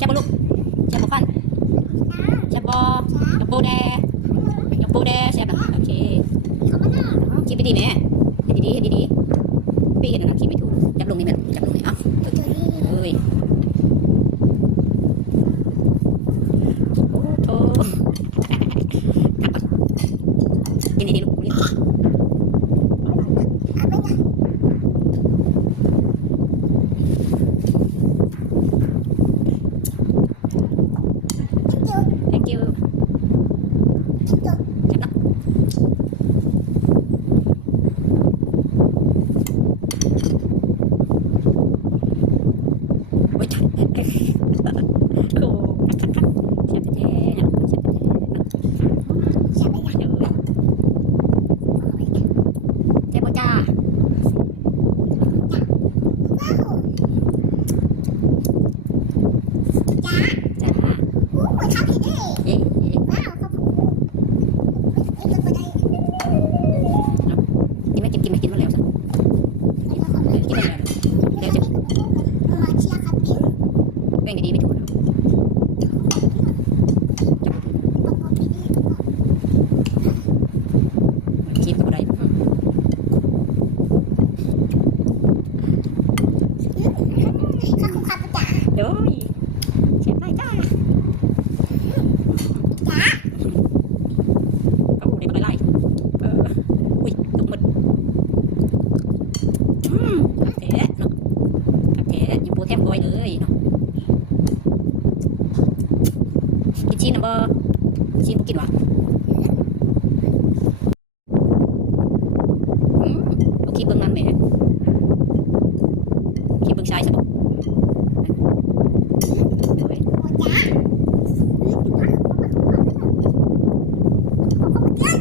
ช่บลูกแช่บฟันแช่บยกโบแดยกโบแดแช่บโอเคคิดไปดีไหมเห็นดีเห็นดีพี่เห็นนะคิดไม่ถูกจับลงนี่ไหมจับลงนี่อ้าวเอ้ยโอ้กินดีๆลูกนี่thank you จับนะโอ้ยจับโอ้คักเสียบเจ๊เสียบเจ๊เจ๊โบจ้าจ้าเอ๊ะกินไหมกินมาแล้วสิกินมาแล้วเดี๋ยวจะแบ่งดีๆไม่ถูกคิดกับอะไรเดี๋ยวเสียบได้จ้าเอาเดี๋ยวมาไล่อุ้ยตกหมดแผลเนาะแผลอยู่โปรแทมบอยเลยเนาะกินชิ้นนะบ่ชิ้นกินวะโอเคเบิ่งมันแหมโอเคเบิ่งชายใช่ปะ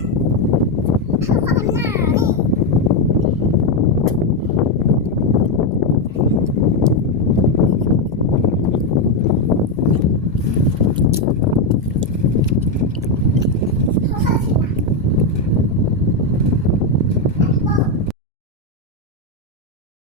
เ